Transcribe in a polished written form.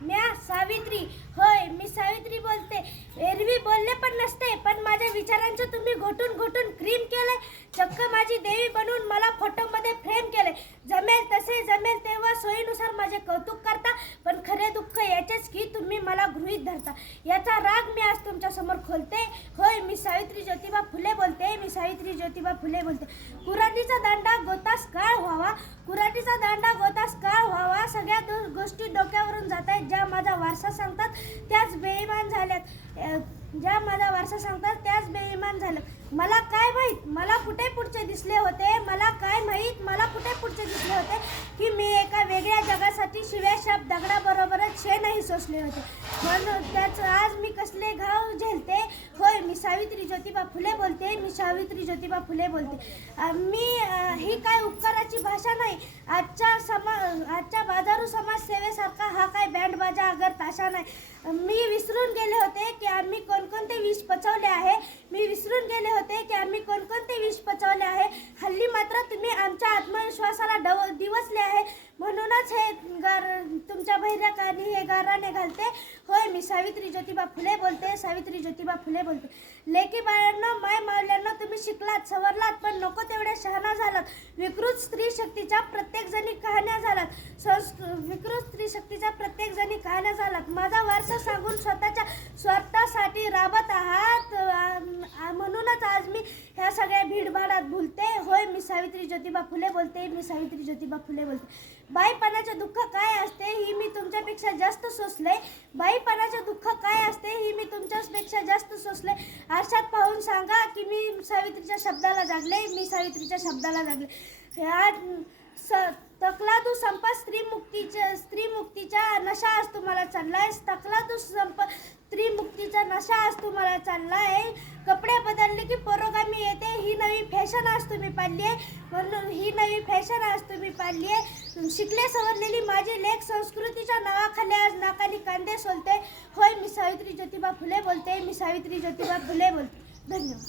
म्या सावित्री. होय, मी सावित्री बोलते. एरवी बोलले पण नसते, पण माझ्या विचारांचे तुम्ही घोटून घोटून क्रीम केले. चक्क माझी देवी बनवून मला फोटोमध्ये फ्रेम केले. जमेल तसे जमेल तेव्हा सोयीनुसार माझे कौतुक करता, पण खरे दुःख याचेच की तुम्ही मला गृहीत धरता. याचा राग मी आज तुमच्या समोर खोलते. होय, मी सावित्री ज्योतिबा फुले बोलते. मी सावित्री ज्योतिबा फुले बोलते. कुऱ्हाडीचा दांडा गोतास काळ व्हावा. कुऱ्हाडीचा दांडा गोतास काळ व्हावा. सगळ्या गोष्टी डोक्यावरून जात आहेत. ज्या माझा वारसा सांगतात त्याच बेईमान झाल्यात. ज्या माझा वारसा सांगतात त्याच बेईमान झाल्यात. मला काय माहीत मला कुठे पुढचे दिसले होते. मला काय माहीत मला कुठे पुढचे दिसले होते की मी एका वेगळ्या जगासाठी शिव्या शाप दगडाबरोबरच शेणही सोसले होते. म्हणून त्याच आज मी कसले घाव झेलते. होय, मी सावित्री ज्योतिबा फुले बोलते. मी सावित्री ज्योतिबा फुले बोलते. ही काय उपकाराची भाषा नाही. आजच्या बाजारू समाजसेवेसारखा हा काय बँडबाजा अगर ताशा नाही. मी विसरून गेले होते की आम्ही कोणकोणते विष पचवले आहे. मी विसरून गेले होते की आम्ही कोणकोणते विष पचवले आहे. हल्ली मात्र तुम्ही आमच्या आत्मविश्वासाला दिवसले आहे. म्हणूनच हे तुमच्या बहिऱ्याकानी हे गाराने घालते. होय, मी सावित्री ज्योतिबा फुले बोलते. सावित्री ज्योतिबा फुले बोलते. लेकी बाळांनो, माय मावल्यांनो, तुम्ही शिकलात सवरलात, पण नको तेवढ्या शहाणा झालात. विकृत स्त्री शक्तीच्या प्रत्येक जणी कहाण्या झालात. विकृत स्त्री शक्तीच्या प्रत्येक जणी कहाण्या झालात. माझा वारसा सांगून स्वतःच्या स्वार्थासाठी राबत आहात. म्हणूनच आज मी ह्या सगळ्या भीडभाडात भुलते. होय, मी सावित्री ज्योतिबा फुले बोलते. मी सावित्री ज्योतिबा फुले बोलते. बाईपणाचे दुःख काय असते ही मी तुमच्यापेक्षा जास्त सोसले. बाईपणाचे दुःख काय असते ही मी तुमच्यापेक्षा जास्त सोसले. आरशात पाहून सांगा की मी सावित्रीच्या शब्दाला जागले. मी सावित्रीच्या शब्दाला जागले. तकला तू संपत स्त्रीमुक्तीचा नशा आज तुम्हाला चाललाय. तकला तू संपत स्त्रीमुक्तीचा नशा आज तुम्हाला चाललाय. कपडे बदलले की पुरोगामी येते. ही नवी फॅशन आज तुम्ही पाडली आहे. म्हणून ही नवी फॅशन आज तुम्ही पाडली आहे. शिकले सवरलेली माझी लेख संस्कृतीच्या नावाखाली आज नाकानी कांदे सोलते. होय, मी सावित्री ज्योतिबा फुले बोलते. मी सावित्री ज्योतिबा फुले बोलते. धन्यवाद.